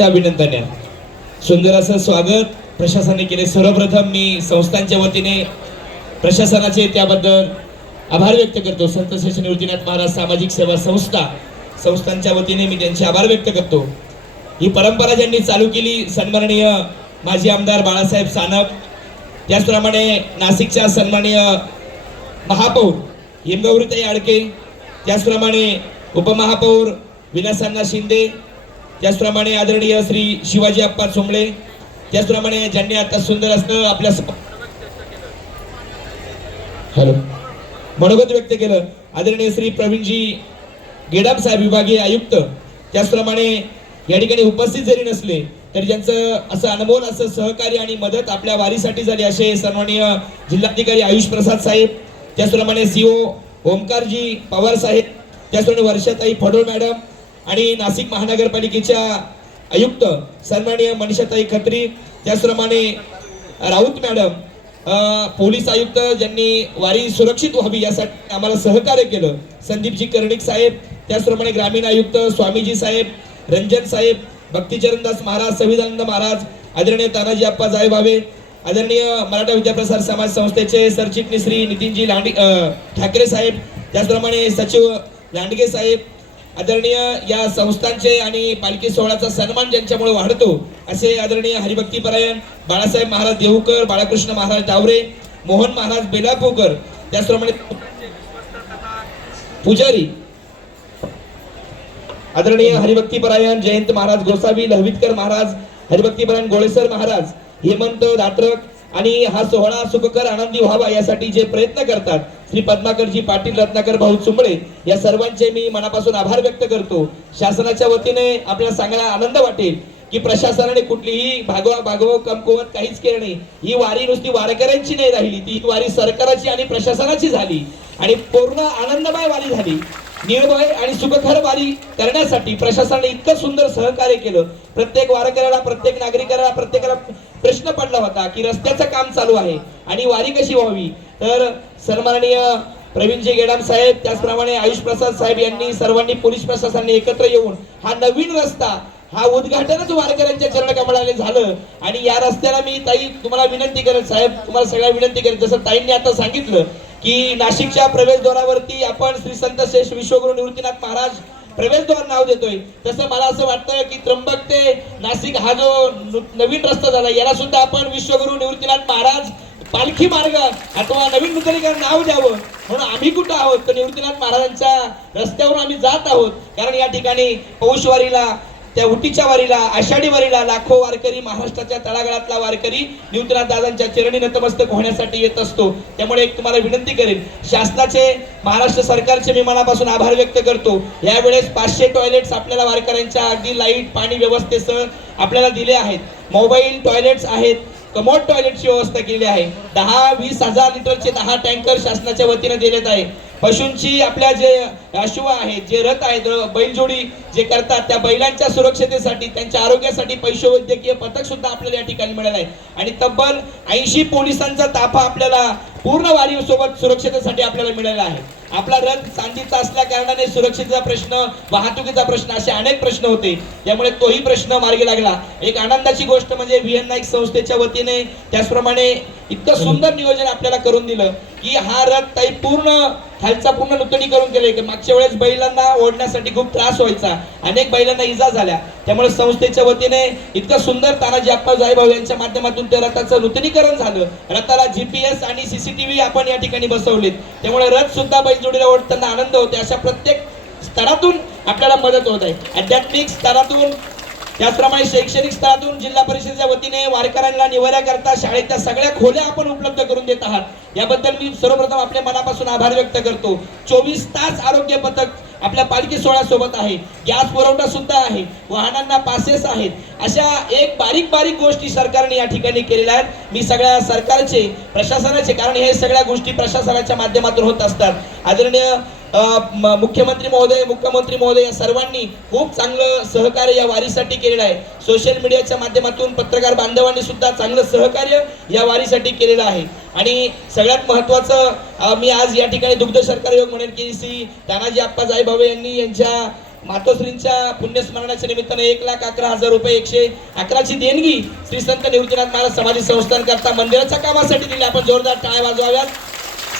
आजच्या अभिनंदना सुंदर असं स्वागत प्रशासनाने केले। सर्वप्रथम मी संस्थांच्या वतीने प्रशासनाचे त्याबद्दल आभार व्यक्त करतो। संत श्री निवृत्तीनाथ महाराज सामाजिक सेवा संस्थांच्या वतीने मी त्यांचे आभार व्यक्त करतो। ही परंपरा ज्यांनी चालू केली सन्माननीय माजी आमदार बाळासाहेब सानप, त्याचप्रमाणे नाशिकच्या सन्माननीय महापौर हिमगौरीताई आडके, त्याचप्रमाणे उपमहापौर विलासांना शिंदे, त्याचप्रमाणे आदरणीय श्री शिवाजी अप्पा चोंबळे, त्याचप्रमाणे ज्यांनी आता सुंदर असं आपल्या मनोगत व्यक्त केलं आदरणीय श्री प्रवीणजी गेडाम साहेब विभागीय आयुक्त, त्याचप्रमाणे या ठिकाणी उपस्थित जरी नसले तरी ज्यांचं असं अनमोल असं सहकार्य आणि मदत आपल्या वारीसाठी झाली असे सन्माननीय जिल्हाधिकारी आयुष प्रसाद साहेब, त्याचप्रमाणे सीओ ओमकारजी पवार साहेब, त्याचप्रमाणे वर्षाताई फडोळ मॅडम आणि नाशिक महानगरपालिकेच्या आयुक्त सन्माननीय मनीषाताई खत्री, त्याचप्रमाणे राऊत मॅडम, पोलीस आयुक्त ज्यांनी वारी सुरक्षित व्हावी यासाठी आम्हाला सहकार्य केलं, संदीपजी कर्णिक साहेब, त्याचप्रमाणे ग्रामीण आयुक्त स्वामीजी साहेब, रंजन साहेब, भक्तीचरणदास महाराज, संविधानंद महाराज, आदरणीय तानाजी अप्पा जायभावे, आदरणीय मराठा विद्याप्रसार समाज संस्थेचे सरचिटणीस श्री नितीनजी ठाकरे साहेब, त्याचप्रमाणे सचिव लांडगे साहेब, आदरणीय या संस्थांचे आणि पालखी सोहळ्याचा सन्मान ज्यांच्यामुळे वाढतो असे आदरणीय हरिभक्तीपरायण बाळासाहेब महाराज देऊकर, बाळकृष्ण महाराज डावरे, मोहन महाराज बेलापूरकर, त्याचप्रमाणे पुजारी आदरणीय हरिभक्तीपरायण जयंत महाराज गोसावी, लहवीतकर महाराज, हरिभक्तीपरायण गोळेसर महाराज, हेमंत दात्रक आणि हा सोहळा सुखकर आनंदी व्हावा यासाठी जे प्रयत्न करतात श्री पद्माकरजी पाटील, रत्नाकर भाऊ चुंबळे, या सर्वांचे मी मनापासून आभार व्यक्त करतो। शासनाच्या वतीने आपल्याला सांगायला आनंद वाटेल की प्रशासनाने कुठलीही भागवा कमकुवत काहीच केलं नाही। ही वारी नुसती वारकऱ्यांची नाही राहिली, ती वारी सरकाराची आणि प्रशासनाची झाली आणि पूर्ण आनंदमय वारी झाली। निर्भय आणि सुखकर वारी करण्यासाठी प्रशासनाने इतकं सुंदर सहकार्य केलं। प्रत्येक वारकऱ्याला, प्रत्येक नागरिकाला, प्रत्येकाला प्रश्न पडला होता की रस्त्याचं काम चालू आहे आणि वारी कशी व्हावी, तर सन्माननीय प्रवीणजी गेडाम साहेब, त्याचप्रमाणे आयुष प्रसाद साहेब यांनी सर्वांनी पोलीस प्रशासनाने एकत्र येऊन हा नवीन रस्ता, हा उद्घाटनच वारकऱ्यांच्या चरणकमळाने झालं। आणि या रस्त्याला मी ताई तुम्हाला विनंती करेन, साहेब तुम्हाला सगळ्या विनंती करेन, जसं ताईंनी आता सांगितलं की नाशिकच्या प्रवेशद्वारावरती आपण श्री संत श्रेष्ठ विश्वगुरु निवृत्तीनाथ महाराज प्रवेशद्वार नाव देतोय, तसं मला असं वाटतं की त्र्यंबक ते नाशिक हा जो नवीन रस्ता झाला याला सुद्धा आपण विश्वगुरु निवृत्तीनाथ महाराज पालखी मार्ग अथवा नवीन नूतनीकरण नाव द्यावं। म्हणून आम्ही कुठं आहोत तर निवृत्तीनाथ महाराजांच्या रस्त्यावरून आम्ही जात आहोत, कारण या ठिकाणी पौष वारीला, त्या उटीच्या वारीला, आषाढी वारीला लाखो वारकरी, महाराष्ट्राच्या तळागाळातला वारकरी निवृत्तीनाथ दादांच्या चरणी नतमस्तक होण्यासाठी येत असतो। त्यामुळे एक तुम्हाला विनंती करेन, शासनाचे, महाराष्ट्र सरकारचे मी मनापासून आभार व्यक्त करतो। यावेळेस 500 टॉयलेट्स आपल्याला वारकऱ्यांच्या अगदी लाईट पाणी व्यवस्थेसह आपल्याला दिले आहेत, मोबाईल टॉयलेट्स आहेत, कमोड टॉयलेटची व्यवस्था केली आहे, 10-20 हजार लिटरचे 10 टँकर शासनाच्या वतीने देण्यात आहे। पशूंची आपल्या जे अश्व आहेत, जे रथ आहेत, बैलजोडी जे करतात त्या बैलांच्या सुरक्षतेसाठी, त्यांच्या आरोग्यासाठी पशुवैद्यकीय पथक सुद्धा आपल्याला या ठिकाणी मिळालं आहे आणि तब्बल 80 पोलिसांचा ताफा आपल्याला पूर्ण वारी सोबत सुरक्षतेसाठी आपल्याला मिळाला आहे। आपला रथ चांदीचा असल्या कारणाने सुरक्षेचा प्रश्न, वाहतुकीचा प्रश्न असे अनेक प्रश्न होते, त्यामुळे तोही प्रश्न मार्गी लागला। एक आनंदाची गोष्ट म्हणजे व्ही.एन. नाईक संस्थेच्या वतीने त्याचप्रमाणे इतकं सुंदर नियोजन आपल्याला करून दिलं की हा रथ ताई पूर्ण खालचा पूर्ण नूतनीकरण केले की मागच्या वेळेस बैलांना ओढण्यासाठी खूप त्रास व्हायचा, अनेक बैलांना इजा झाल्या, त्यामुळे संस्थेच्या वतीने इतकं सुंदर तानाजी अप्पा जायभाऊ यांच्या माध्यमातून त्या रथाचं नूतनीकरण झालं। रथाला GPS आणि CCTV आपण या ठिकाणी बसवलेत, त्यामुळे रथ सुद्धा बैलजोडीला ओढताना आनंद होते। अशा प्रत्येक स्तरातून आपल्याला मदत होत आहे, आध्यात्मिक स्तरातून, त्याचप्रमाणे शैक्षणिक स्तरातून जिल्हा परिषदेच्या वतीने वारकऱ्यांना निवाऱ्या करता शाळेच्या सगळ्या खोल्या आपण उपलब्ध करून देत आहात, याबद्दल मी सर्वप्रथम आपल्या मनापासून आभार व्यक्त करतो। 24 तास आरोग्य पथक आपल्या पालखी सोहळ्यासोबत आहे, गॅस पुरवठा सुद्धा आहे, वाहनांना पासेस आहेत, अशा एक बारीक बारीक गोष्टी सरकारने या ठिकाणी केलेल्या आहेत। मी सगळ्या सरकारचे, प्रशासनाचे, कारण हे सगळ्या गोष्टी प्रशासनाच्या माध्यमातून होत असतात, आदरणीय मुख्यमंत्री महोदय, मुख्यमंत्री महोदय या सर्वांनी खूप चांगलं सहकार्य या वारीसाठी केलेलं आहे। सोशल मीडियाच्या माध्यमातून पत्रकार बांधवांनी सुद्धा चांगलं सहकार्य या वारीसाठी केलेलं आहे। आणि सगळ्यात महत्त्वाचं मी आज या ठिकाणी दुग्ध शर्करा योग म्हणेन की श्री तानाजी अप्पा जायभावे यांनी यांच्या मातोश्रींच्या पुण्यस्मरणाच्या निमित्ताने 1,11,000 रुपये 111ची देणगी श्री संत निवृत्तीनाथ महाराज समाधी संस्थान करता मंदिराच्या कामासाठी दिली. आपण जोरदार टाळ्या वाजवाव्यात.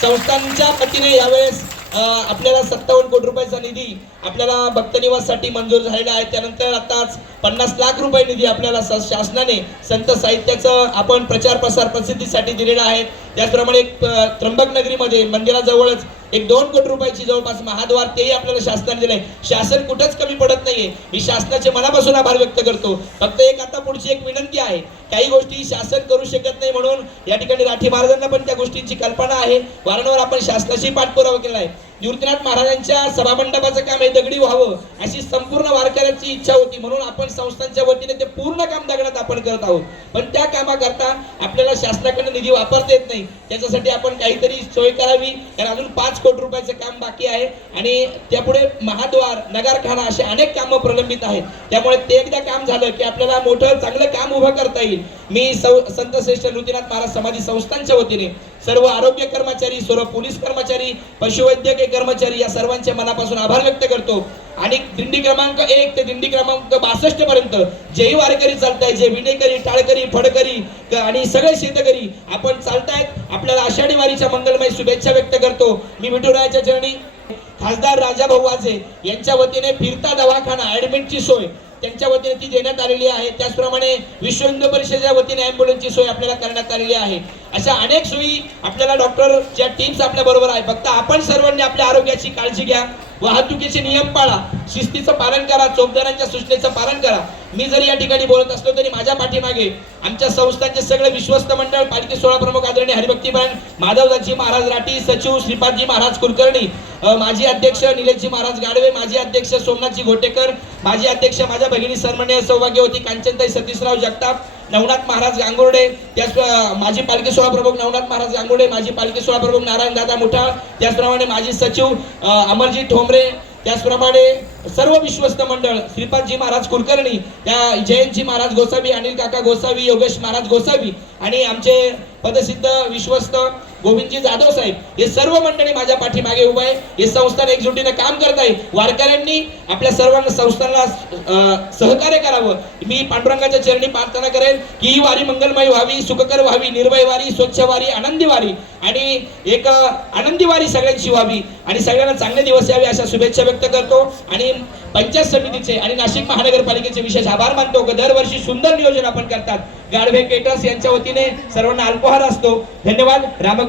संस्थांच्या वतीने यावेळेस आपल्याला 57 कोटी रुपयाचा निधी आपल्याला भक्तनिवाससाठी मंजूर झालेला आहे. त्यानंतर आताच 50 लाख रुपये निधी आपल्याला शासनाने संत साहित्याचं आपण प्रचार प्रसार प्रसिद्धीसाठी दिलेला आहे. त्याचप्रमाणे त्र्यंबक नगरीमध्ये मंदिराजवळच 2 कोटी रुपयाची जवळपास महाद्वार तेही आपल्याला शासनाने दिलंय. शासन कुठंच कमी पडत नाहीये. मी शासनाचे मनापासून आभार व्यक्त करतो. फक्त आता पुढची एक विनंती आहे, काही गोष्टी शासन करू शकत नाही म्हणून या ठिकाणी राठी महाराजांना पण त्या गोष्टींची कल्पना आहे. वारंवार आपण शासनाशी पाठपुरावा केला आहे. निवृत्तीनाथ महाराजांच्या सभामंडपाचं काम हे दगडी व्हावं अशी संपूर्ण वारकऱ्यांची इच्छा होती, म्हणून आपण संस्थांच्या वतीने ते पूर्ण काम दगडात आपण करत आहोत. पण त्या कामाकरता आपल्याला शासनाकडे निधी वापरता येत नाही. त्याच्यासाठी आपण काहीतरी सोय करावी, कारण अजून 5 कोटी रुपयाचं काम बाकी आहे आणि त्यापुढे महाद्वार, नगारखाना असे अनेक कामं प्रलंबित आहेत. त्यामुळे ते एकदा काम झालं की आपल्याला मोठं चांगलं काम उभं करता येईल. मी संत श्रेष्ठ निवृत्तीनाथ महाराज समाधी संस्थांच्या वतीने सर्व आरोग्य कर्मचारी, सर्व पोलीस कर्मचारी, पशुवैद्यकीय कर्मचारी या सर्वांचे मनापासून आभार व्यक्त करतो. आणि दिंडी क्रमांक 1 ते दिंडी क्रमांक 62 पर्यंत जेही वारकरी चालताय, जे विणेकरी, टाळकरी, फडकरी आणि सगळे शेतकरी आपण चालतायत, आपल्याला आषाढी वारीच्या मंगलमय शुभेच्छा व्यक्त करतो. मी विठुरायाच्या चरणी खासदार राजाभाऊ वाजे यांच्या वतीने फिरता दवाखाना ऍडमिटची सोय त्यांच्या वतीने ती देण्यात आलेली आहे. त्याचप्रमाणे विश्व हिंदू परिषदेच्या वतीने ॲम्ब्युलन्सची सोय आपल्याला करण्यात आलेली आहे. अशा अनेक सोयी आपल्याला डॉक्टरच्या टीम्स आपल्या बरोबर आहे. फक्त आपण सर्वांनी आपल्या आरोग्याची काळजी घ्या, वाहतुकीचे नियम पाळा, शिस्तीचं पालन करा, चौकदारांच्या सूचनेचं पालन करा. मी जरी या ठिकाणी बोलत असलो तरी माझ्या पाठीमागे आमच्या संस्थांचे सगळे विश्वस्त मंडळ, पालखी सोहळा प्रमुख आदरणीय हरिभक्तीपरायण माधवदासजी महाराज राठी, सचिव श्रीपादजी महाराज कुलकर्णी, माजी अध्यक्ष निलेशजी महाराज गाडवे, माजी अध्यक्ष सोमनाथजी घोटेकर, माजी अध्यक्ष माझ्या भगिनी सन्माननीय सौभाग्यवती कांचनताई सतीशराव जगताप, नवनाथ महाराज गांगुर्डे, त्याच माजी पालखी सोहळा प्रमुख नवनाथ महाराज गांगुर्डे, माजी पालखी सोहळा प्रमुख नारायण दादा मुठाळ, त्याचप्रमाणे माजी सचिव अमरजी ठोंबरे, त्याचप्रमाणे सर्व विश्वस्त मंडळ श्रीपादजी महाराज कुलकर्णी, त्या जयंतजी महाराज गोसावी, अनिल काका गोसावी, योगेश महाराज गोसावी आणि आमचे पदसिद्ध विश्वस्त गोविंदजी जाधव साहेब, हे सर्व मंडळी माझ्या पाठीमागे उभे आहे. हे संस्थान एकजुटीने काम करत आहे. वारकऱ्यांनी आपल्या सर्वांना संस्थांना सहकार्य करावं. मी पांडुरंगाच्या चरणी प्रार्थना करेन की ही वारी मंगलमय व्हावी, सुखकर व्हावी, निर्भय वारी, स्वच्छ वारी, आनंदी वारी आणि एक आनंदी वारी सगळ्यांची व्हावी आणि सगळ्यांना चांगले दिवस यावे अशा शुभेच्छा व्यक्त करतो. आणि पंचायत समितीचे आणि नाशिक महानगरपालिकेचे विशेष आभार मानतो की दरवर्षी सुंदर नियोजन आपण करतात. गाडवे केटर्स यांच्या वतीने सर्वांना अल्पहार असतो. धन्यवाद. रामकृष्ण.